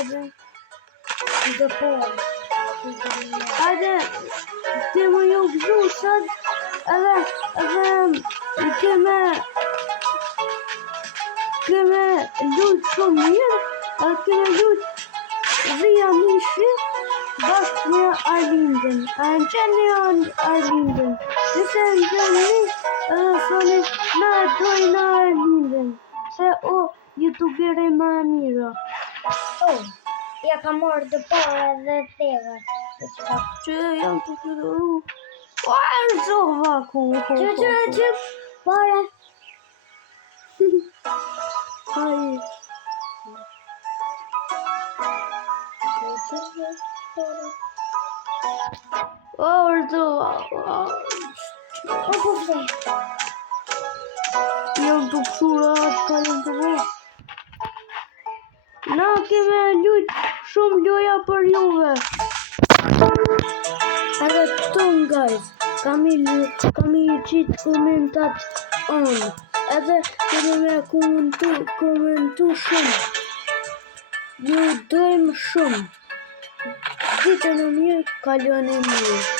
Hajde. Hajde, ti më ju gëzu sot edhe keme lut shumë mirë, edhe keme lut dhia mishi bashkë me Arlindën. A në qeni Arlindën? Nëse në qeni edhe thoni na dojnë Arlindën, se o youtubere ma mira. Ja ka marrë dë pare dhe theve. Që jam të këtëru. O, e rëzohva ku. Që, pare. Hajde. O, rëzohva. O, po vde. Jam të këshura atë ka jam të bo. Na keme lujt shumë loja për juve. Edhe ton guys, kam i qitë komentat on. Edhe keme me komentu shumë. Ju dojmë shumë. Ditën e mirë, kaloni mirë.